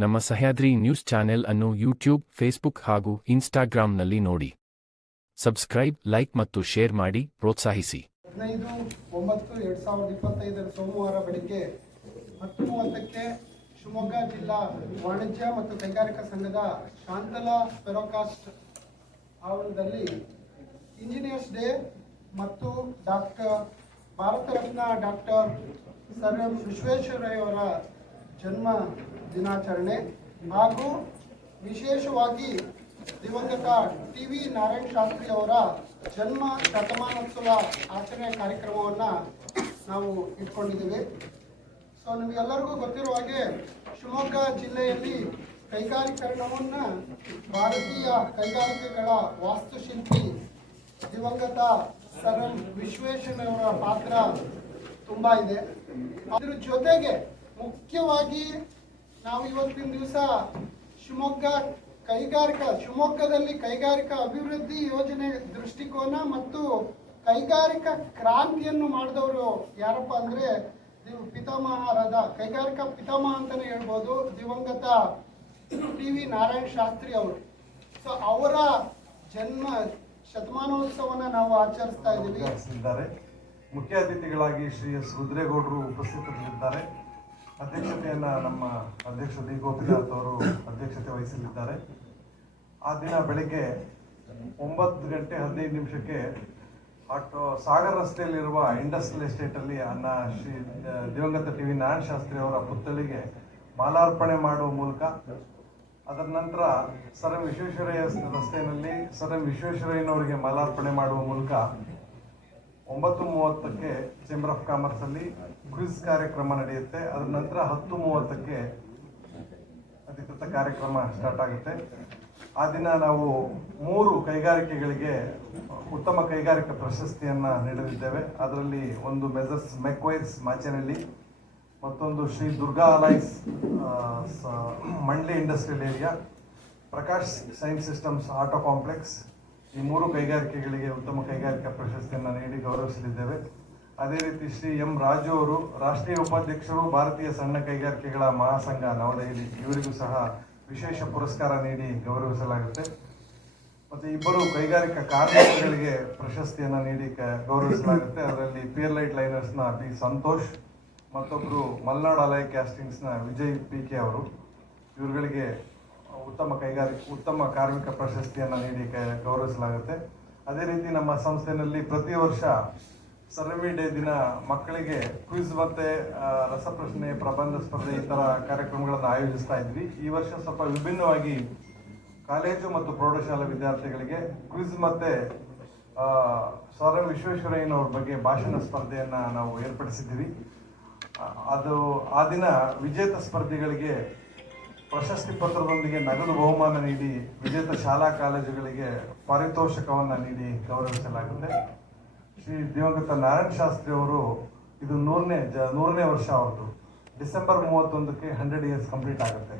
ನಮ್ಮ Sahyadri news channel ಅನ್ನು YouTube, Facebook ಹಾಗೂ ಇನ್ಸ್ಟಾಗ್ರಾಂನಲ್ಲಿ ನೋಡಿ. ಸಬ್ಸ್ಕ್ರೈಬ್, ಲೈಕ್ ಮತ್ತು ಶೇರ್ ಮಾಡಿ ಪ್ರೋತ್ಸಾಹಿಸಿ. 15/9/2025 ಸೋಮವಾರ ಬೆಳಗ್ಗೆ 10:30ಕ್ಕೆ ಶಿವಮೊಗ್ಗ ಜಿಲ್ಲಾ ವಾಣಿಜ್ಯ ಮತ್ತು ಕೈಗಾರಿಕಾ ಸಂಘದ ಶಾಂತಲಾ ಫೆರೋಕಾಸ್ಟ್ ಆವರಣದಲ್ಲಿ ಇಂಜಿನಿಯರ್ಸ್ ಡೇ ಮತ್ತು Bharat Ratna doctor sir M ವಿಶ್ವೇಶ್ವರಯ್ಯವರ ಜನ್ಮ ದಿನಾಚರಣೆ ಹಾಗೂ ವಿಶೇಷವಾಗಿ ದಿವಂಗತ ಟಿ.ವಿ. ನಾರಾಯಣ ಶಾಸ್ತ್ರಿ ಅವರ ಜನ್ಮ ಶತಮಾನೋತ್ಸವ ಆಚರಣೆ ಕಾರ್ಯಕ್ರಮವನ್ನು ನಾವು ಇಟ್ಕೊಂಡಿದ್ದೀವಿ. ಸೊ ನಿಮಗೆಲ್ಲರಿಗೂ ಗೊತ್ತಿರುವ ಹಾಗೆ ಶಿವಮೊಗ್ಗ ಜಿಲ್ಲೆಯಲ್ಲಿ ಕೈಗಾರೀಕರಣವನ್ನು ಭಾರತೀಯ ಕೈಗಾರಿಕೆಗಳ ವಾಸ್ತುಶಿಲ್ಪಿ ದಿವಂಗತ ಸರ್ ಎಂ ವಿಶ್ವೇಶ್ವರಯ್ಯವರ ಪಾತ್ರ ತುಂಬ ಇದೆ. ಅದ್ರ ಜೊತೆಗೆ ಮುಖ್ಯವಾಗಿ ನಾವು ಇವತ್ತಿನ ದಿವಸ ಶಿವಮೊಗ್ಗದಲ್ಲಿ ಕೈಗಾರಿಕಾ ಅಭಿವೃದ್ಧಿ ಯೋಜನೆ ದೃಷ್ಟಿಕೋನ ಮತ್ತು ಕೈಗಾರಿಕಾ ಕ್ರಾಂತಿಯನ್ನು ಮಾಡಿದವರು ಯಾರಪ್ಪ ಅಂದರೆ ಪಿತಾಮಹರಾದ ಕೈಗಾರಿಕಾ ಪಿತಾಮಹ ಅಂತಲೇ ಹೇಳ್ಬೋದು, ದಿವಂಗತ ಟಿ.ವಿ. ನಾರಾಯಣ ಶಾಸ್ತ್ರಿ ಅವರು. ಸೊ ಅವರ ಜನ್ಮ ಶತಮಾನೋತ್ಸವನ ನಾವು ಆಚರಿಸ್ತಾ ಇದ್ದೀವಿ. ಮುಖ್ಯ ಅತಿಥಿಗಳಾಗಿ ಶ್ರೀ ಎಸ್ ರುದ್ರೇಗೌಡರು ಉಪಸ್ಥಿತರಿದ್ದಾರೆ. ಅಧ್ಯಕ್ಷತೆಯನ್ನು ನಮ್ಮ ಅಧ್ಯಕ್ಷ ಡಿ ಗೋಪಿನಾಥ್ ಅವರು ಅಧ್ಯಕ್ಷತೆ ವಹಿಸಲಿದ್ದಾರೆ. ಆ ದಿನ ಬೆಳಗ್ಗೆ 9:15 ಸಾಗರ್ ರಸ್ತೆಯಲ್ಲಿರುವ ಇಂಡಸ್ಟ್ರಿಯಲ್ ಎಸ್ಟೇಟಲ್ಲಿ ಶ್ರೀ ದಿವಂಗತ ಟಿ.ವಿ. ನಾರಾಯಣ ಶಾಸ್ತ್ರಿ ಅವರ ಪುತ್ಥಳಿಗೆ ಮಾಲಾರ್ಪಣೆ ಮಾಡುವ ಮೂಲಕ, ಅದರ ನಂತರ ಸರ್ ಎಂ ವಿಶ್ವೇಶ್ವರಯ್ಯ ರಸ್ತೆಯಲ್ಲಿ ಸರ್ ಎಂ ವಿಶ್ವೇಶ್ವರಯ್ಯನವರಿಗೆ ಮಾಲಾರ್ಪಣೆ ಮಾಡುವ ಮೂಲಕ 9:30ಕ್ಕೆ ಚೇಂಬರ್ ಆಫ್ ಕಾಮರ್ಸ್ ಅಲ್ಲಿ ಕ್ವಿಜ್ ಕಾರ್ಯಕ್ರಮ ನಡೆಯುತ್ತೆ. ಅದರ ನಂತರ 10:30ಕ್ಕೆ ಅಧಿಕೃತ ಕಾರ್ಯಕ್ರಮ ಸ್ಟಾರ್ಟ್ ಆಗುತ್ತೆ. ಆ ದಿನ ನಾವು 3 ಕೈಗಾರಿಕೆಗಳಿಗೆ ಉತ್ತಮ ಕೈಗಾರಿಕಾ ಪ್ರಶಸ್ತಿಯನ್ನ ನೀಡಲಿದ್ದೇವೆ. ಅದರಲ್ಲಿ ಒಂದು ಮೆಸರ್ಸ್ ಮೆಕ್ವೈರ್ಸ್ ಮಾಚೇನಹಳ್ಳಿ, ಮತ್ತೊಂದು Shri Durga alliance Mandli industrial area, Prakash science systems auto complex, ಈ 3 ಕೈಗಾರಿಕೆಗಳಿಗೆ ಉತ್ತಮ ಕೈಗಾರಿಕಾ ಪ್ರಶಸ್ತಿಯನ್ನು ನೀಡಿ ಗೌರವಿಸಲಿದ್ದೇವೆ. ಅದೇ ರೀತಿ ಶ್ರೀ ಎಂ ರಾಜು ಅವರು ರಾಷ್ಟ್ರೀಯ ಉಪಾಧ್ಯಕ್ಷರು, ಭಾರತೀಯ ಸಣ್ಣ ಕೈಗಾರಿಕೆಗಳ ಮಹಾಸಂಘ ನವದೆಹಲಿ, ಇವರಿಗೂ ಸಹ ವಿಶೇಷ ಪುರಸ್ಕಾರ ನೀಡಿ ಗೌರವಿಸಲಾಗುತ್ತೆ. ಮತ್ತು 2 ಕೈಗಾರಿಕಾ ಕಾರ್ಮಿಕರಿಗೆ ಪ್ರಶಸ್ತಿಯನ್ನು ನೀಡಿ ಗೌರವಿಸಲಾಗುತ್ತೆ. ಅದರಲ್ಲಿ ಪಿಯರ್ಲೈಟ್ ಲೈನರ್ಸ್ನ ಬಿ ಸಂತೋಷ್, ಮತ್ತೊಬ್ಬರು ಮಲ್ನಾಡ್ ಅಲೈ ಕ್ಯಾಸ್ಟಿಂಗ್ಸ್ನ ವಿಜಯ್ ಪಿ.ಕೆ. ಅವರು. ಇವರುಗಳಿಗೆ ಉತ್ತಮ ಕಾರ್ಮಿಕ ಪ್ರಶಸ್ತಿಯನ್ನು ನೀಡಿ ಗೌರವಿಸಲಾಗುತ್ತೆ. ಅದೇ ರೀತಿ ನಮ್ಮ ಸಂಸ್ಥೆಯಲ್ಲಿ ಪ್ರತಿ ವರ್ಷ ಸರ್ ಎಂ ಡೇ ದಿನ ಮಕ್ಕಳಿಗೆ ಕ್ವಿಜ್ ಮತ್ತೆ ರಸಪ್ರಶ್ನೆ, ಪ್ರಬಂಧ ಸ್ಪರ್ಧೆ ಈ ಥರ ಕಾರ್ಯಕ್ರಮಗಳನ್ನು ಆಯೋಜಿಸ್ತಾ ಇದ್ವಿ. ಈ ವರ್ಷ ಸ್ವಲ್ಪ ವಿಭಿನ್ನವಾಗಿ ಕಾಲೇಜು ಮತ್ತು ಪ್ರೌಢಶಾಲಾ ವಿದ್ಯಾರ್ಥಿಗಳಿಗೆ ಕ್ವಿಜ್ ಮತ್ತೆ ಸರ್ ಎಂ ವಿಶ್ವೇಶ್ವರಯ್ಯನವ್ರ ಬಗ್ಗೆ ಭಾಷಣ ಸ್ಪರ್ಧೆಯನ್ನು ನಾವು ಏರ್ಪಡಿಸಿದ್ದೀವಿ. ಆ ದಿನ ವಿಜೇತ ಸ್ಪರ್ಧಿಗಳಿಗೆ ಪ್ರಶಸ್ತಿ ಪತ್ರದೊಂದಿಗೆ ನಗದು ಬಹುಮಾನ ನೀಡಿ ವಿಜೇತ ಶಾಲಾ ಕಾಲೇಜುಗಳಿಗೆ ಪಾರಿತೋಷಕವನ್ನು ನೀಡಿ ಗೌರವಿಸಲಾಗುತ್ತೆ. ಶ್ರೀ ದಿವಂಗತ ನಾರಾಯಣ ಶಾಸ್ತ್ರಿ ಅವರು ಇದು 100ನೇ ವರ್ಷ ಅವ್ರದ್ದು. ಡಿಸೆಂಬರ್ 31ಕ್ಕೆ 100 ಇಯರ್ಸ್ ಕಂಪ್ಲೀಟ್ ಆಗುತ್ತೆ.